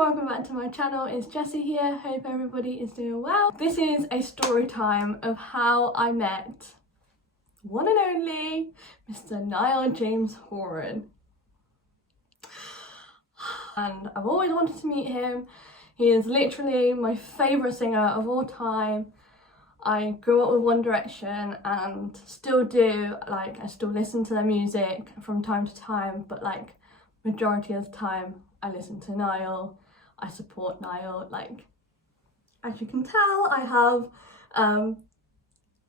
welcome back to my channel. It's Jessie here. Hope everybody is doing well. This is a story time of how I met one and only Mr. Niall James Horan. And I've always wanted to meet him. He is literally my favourite singer of all time. I grew up with One Direction and still do, I still listen to their music from time to time, but majority of the time I listen to Niall. I support Niall. As you can tell, I have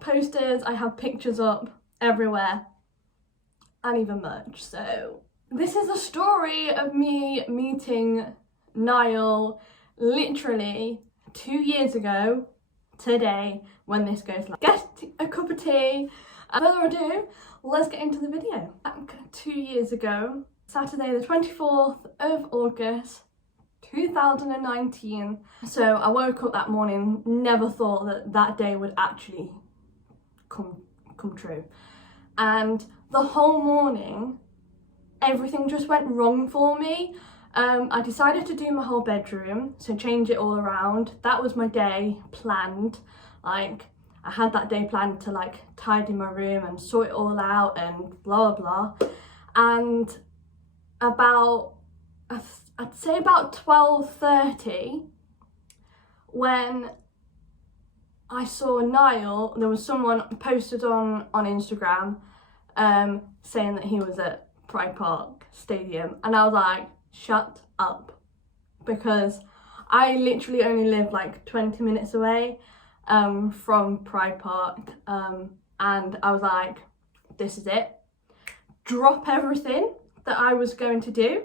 posters, I have pictures up everywhere, and even merch. So this is a story of me meeting Niall literally 2 years ago today when this goes live. Get a cup of tea. Without further ado, let's get into the video. Back 2 years ago, Saturday the 24th of August 2019. So I woke up that morning, never thought that that day would actually come true. And the whole morning, everything just went wrong for me. I decided to do my whole bedroom, so change it all around. That was my day planned. I had that day planned to tidy my room and sort it all out and blah blah. And I'd say about 12:30, when I saw Niall, there was someone posted on Instagram saying that he was at Pride Park Stadium, and I was like, shut up, because I literally only live 20 minutes away from Pride Park, and I was like, this is it. Drop everything that I was going to do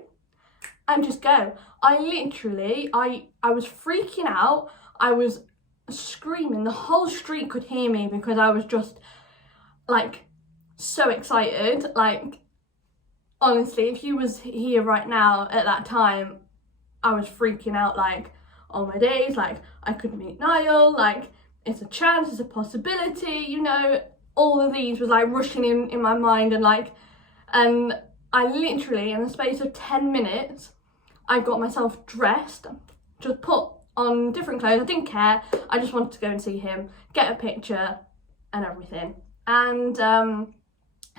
and just go. I was freaking out. I was screaming. The whole street could hear me because I was just so excited. Honestly, if you was here right now at that time, I was freaking out all my days. I could meet Niall, it's a chance, it's a possibility, all of these was rushing in my mind, and I literally, in the space of 10 minutes, I got myself dressed, just put on different clothes. I didn't care. I just wanted to go and see him, get a picture and everything. And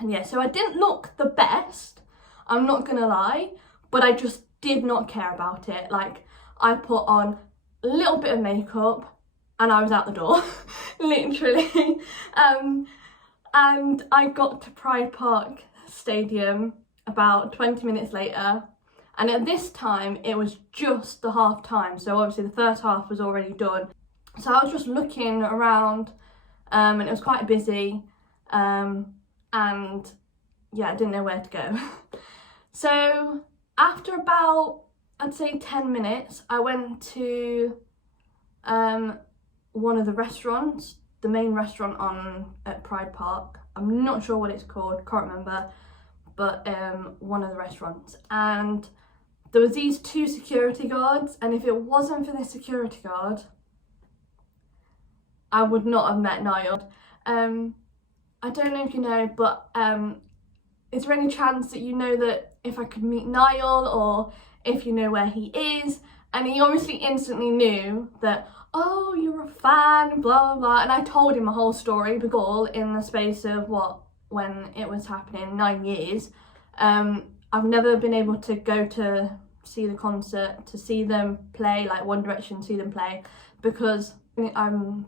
yeah, so I didn't look the best, I'm not gonna lie, but I just did not care about it. I put on a little bit of makeup and I was out the door, literally. And I got to Pride Park Stadium about 20 minutes later, and at this time it was just the half time, so obviously the first half was already done. So I was just looking around, and it was quite busy, and yeah, I didn't know where to go. So after about, I'd say 10 minutes, I went to one of the restaurants, the main restaurant at Pride Park. I'm not sure what it's called, can't remember, but one of the restaurants. And there was these two security guards, and if it wasn't for this security guard, I would not have met Niall. I don't know if you know, but is there any chance that you know that if I could meet Niall, or if you know where he is? And he obviously instantly knew that, oh, you're a fan, blah, blah, blah. And I told him a whole story, because all in the space of when it was happening, 9 years. I've never been able to go to see the concert, to see them play, One Direction, see them play, because I'm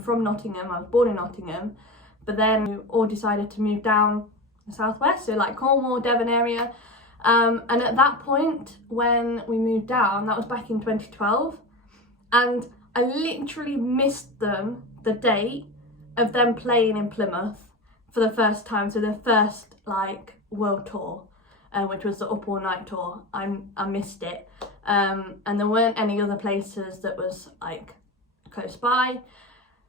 from Nottingham. I was born in Nottingham, but then we all decided to move down the southwest, so Cornwall, Devon area. And at that point, when we moved down, that was back in 2012, and I literally missed the date of them playing in Plymouth for the first time, so their first world tour, which was the Up All Night tour. I missed it, and there weren't any other places that was close by.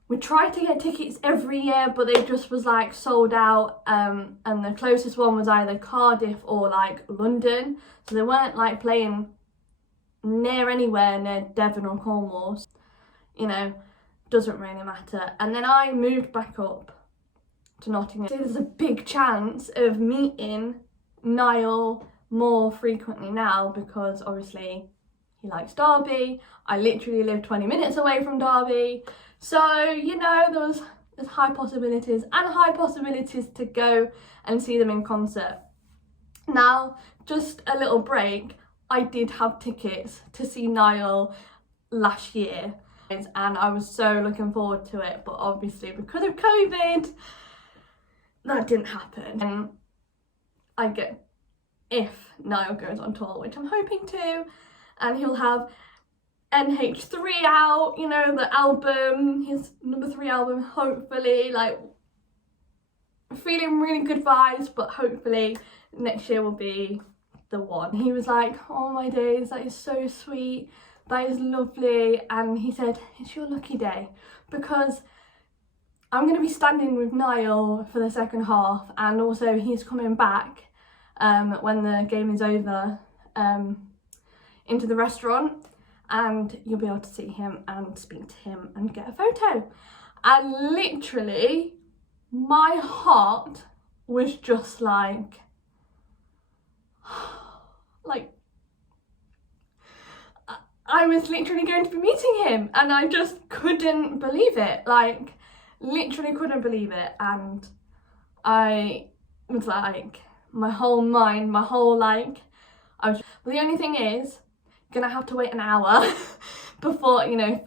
We tried to get tickets every year, but they just was sold out, and the closest one was either Cardiff or London, so they weren't playing near anywhere near Devon or Cornwall. Doesn't really matter. And then I moved back up to Nottingham. So there's a big chance of meeting Niall more frequently now, because obviously he likes Derby. I literally live 20 minutes away from Derby. So, you know, there's high possibilities to go and see them in concert. Now, just a little break, I did have tickets to see Niall last year, and I was so looking forward to it, but obviously because of COVID, that didn't happen. And if Niall goes on tour, which I'm hoping to, and he'll have NH3 out, you know, the album, his number 3 album, hopefully, like, feeling really good vibes, but hopefully next year will be the one. He was like, oh my days, that is so sweet, that is lovely, and he said, it's your lucky day, because I'm going to be standing with Niall for the second half, and also he's coming back when the game is over into the restaurant, and you'll be able to see him and speak to him and get a photo. And literally my heart was just like I was literally going to be meeting him, and I just couldn't believe it, like literally couldn't believe it. And I was like, my whole mind, but the only thing is, gonna have to wait an hour before, you know,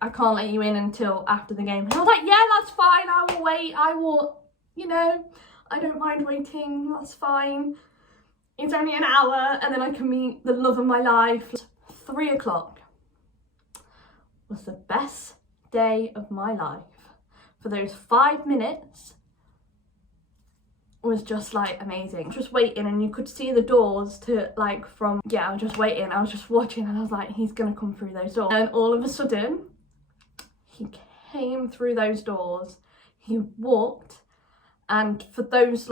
I can't let you in until after the game. And I was like, yeah, that's fine, I will wait, you know, I don't mind waiting, that's fine. It's only an hour and then I can meet the love of my life. 3 o'clock was the best day of my life. For those 5 minutes was just like amazing. Just waiting, and you could see the doors to I was just waiting, I was just watching, and I was like, he's gonna come through those doors. And all of a sudden, he came through those doors, he walked, and for those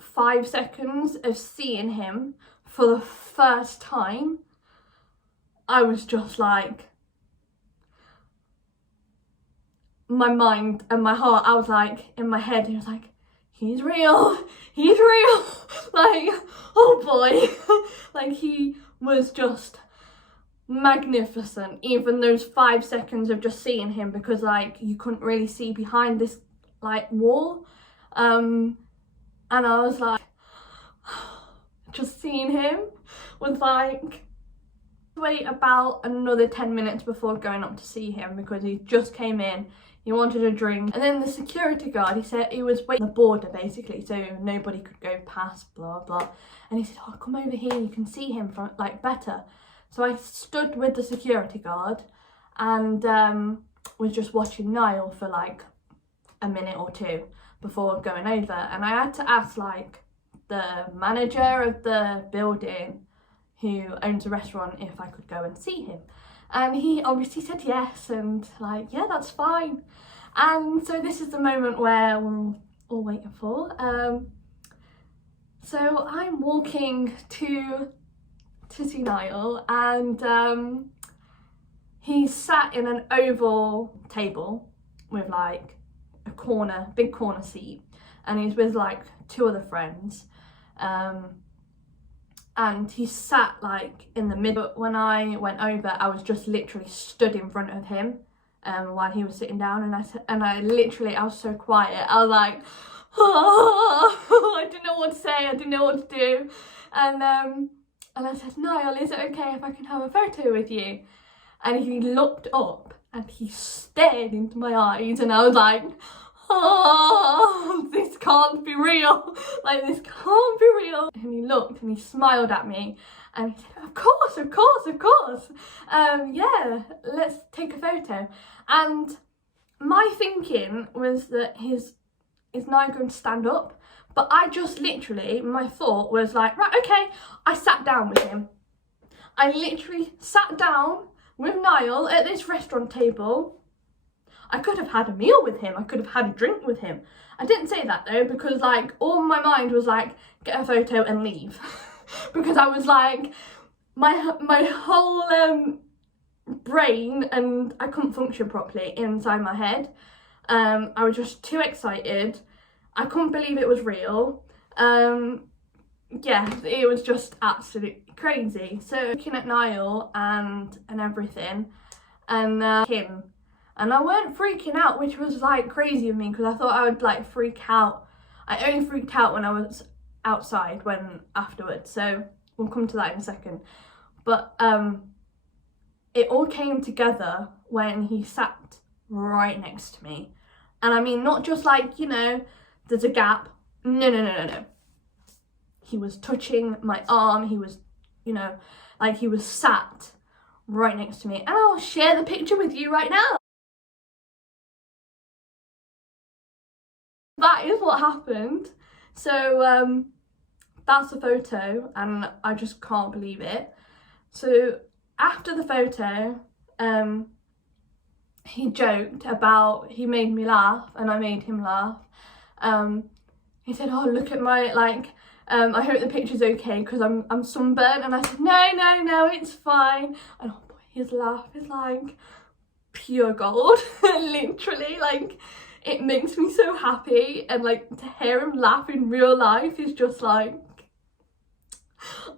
5 seconds of seeing him for the first time, I was just like, my mind and my heart, I was like, in my head, it was like, he's real, like, oh boy. Like, he was just magnificent, even those 5 seconds of just seeing him, because you couldn't really see behind this wall, and I was like, just seeing him was wait about another 10 minutes before going up to see him, because he just came in, he wanted a drink, and then the security guard, he said he was waiting at the border basically, so nobody could go past, blah blah, and he said, oh, come over here, you can see him from better. So I stood with the security guard and was just watching Niall for a minute or two before going over, and I had to ask the manager of the building who owns a restaurant if I could go and see him, and he obviously said yes, and yeah, that's fine. And so this is the moment where we're all waiting for. So I'm walking to see Niall, and he's sat in an oval table with a big corner seat, and he's with 2 other friends, and he sat in the middle. When I went over, I was just literally stood in front of him while he was sitting down, and I was so quiet. I was like, oh, I didn't know what to say, I didn't know what to do, and I said, Niall, is it okay if I can have a photo with you? And he looked up and he stared into my eyes, and I was like, oh, this can't be real, this can't be real. And he looked and he smiled at me, and he said, of course, yeah, let's take a photo. And my thinking was that is Niall going to stand up? But I just literally, my thought was right, okay. I sat down with him. I literally sat down with Niall at this restaurant table. I could have had a meal with him, I could have had a drink with him. I didn't say that though, because all my mind was get a photo and leave. Because I was my whole brain, and I couldn't function properly inside my head. I was just too excited. I couldn't believe it was real. yeah, it was just absolutely crazy. So looking at Niall and everything, and him, and I weren't freaking out, which was like crazy of me, because I thought I would like freak out. I only freaked out when I was outside, when afterwards, so we'll come to that in a second. But it all came together when he sat right next to me. And I mean, not just like, you know, there's a gap. No. He was touching my arm. He was, you know, like he was sat right next to me. And I'll share the picture with you right now. That is what happened. So that's the photo, and I just can't believe it. So after the photo, he joked about, he made me laugh and I made him laugh. He said, oh, look at my, like, I hope the picture's okay because I'm sunburnt. And I said, no, it's fine. And oh boy, his laugh is like pure gold. Literally, like, it makes me so happy. And like, to hear him laugh in real life is just like,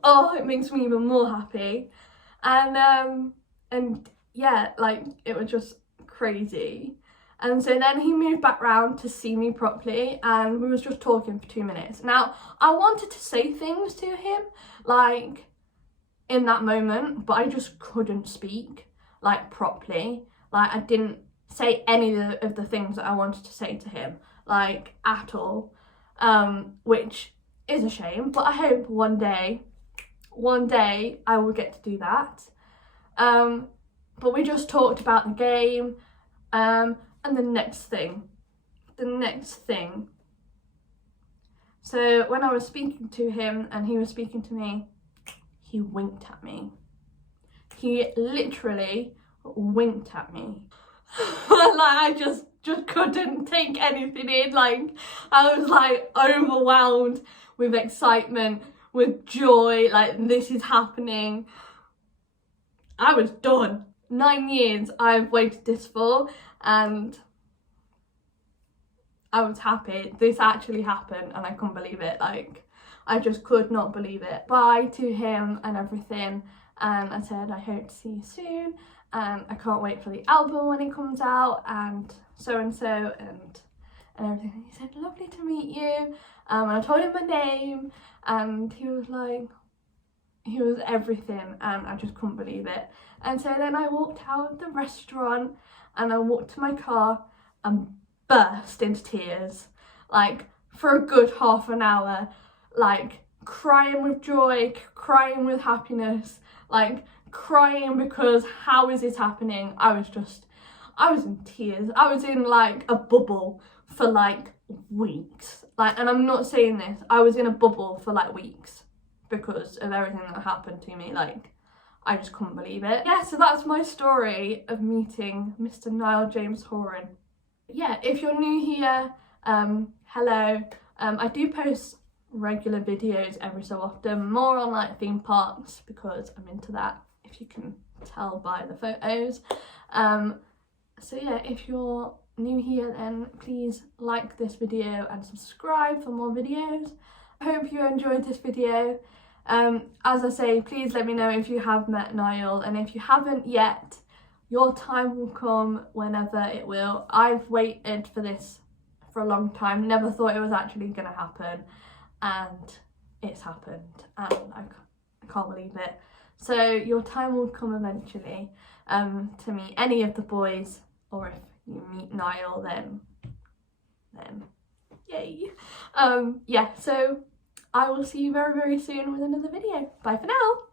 oh, it makes me even more happy. And yeah, like, it was just crazy. And so then he moved back round to see me properly, and we was just talking for 2 minutes. Now, I wanted to say things to him, like, in that moment, but I just couldn't speak, like, properly. Like, I didn't say any of the things that I wanted to say to him, like, at all, which is a shame, but I hope one day I will get to do that. But we just talked about the game, and the next thing. So when I was speaking to him and he was speaking to me, he winked at me. He literally winked at me. Like, I just couldn't take anything in. Like, I was like overwhelmed with excitement, with joy, like this is happening. I was done. 9 years I've waited this for, and I was happy. This actually happened and I couldn't believe it. Like, I just could not believe it. Bye to him and everything, and I said I hope to see you soon, and I can't wait for the album when it comes out, and so and everything. He said lovely to meet you, and I told him my name, and he was like, he was everything, and I just couldn't believe it. And so then I walked out of the restaurant and I walked to my car and burst into tears, like for a good half an hour, like crying with joy, crying with happiness, like crying because how is this happening? I was in tears. I was in like a bubble for like weeks. Like, and I'm not saying this, I was in a bubble for like weeks because of everything that happened to me. Like, I just couldn't believe it. Yeah, so that's my story of meeting Mr. Niall James Horan. Yeah, if you're new here, hello. I do post regular videos every so often, more on like theme parks because I'm into that, if you can tell by the photos. So yeah, if you're new here, then please like this video and subscribe for more videos. I hope you enjoyed this video. As I say, please let me know if you have met Niall, and if you haven't yet, your time will come whenever it will. I've waited for this for a long time, never thought it was actually going to happen, and it's happened, and I can't believe it. So your time will come eventually to meet any of the boys, or if you meet Niall, then yay. Yeah, so I will see you very, very soon with another video. Bye for now.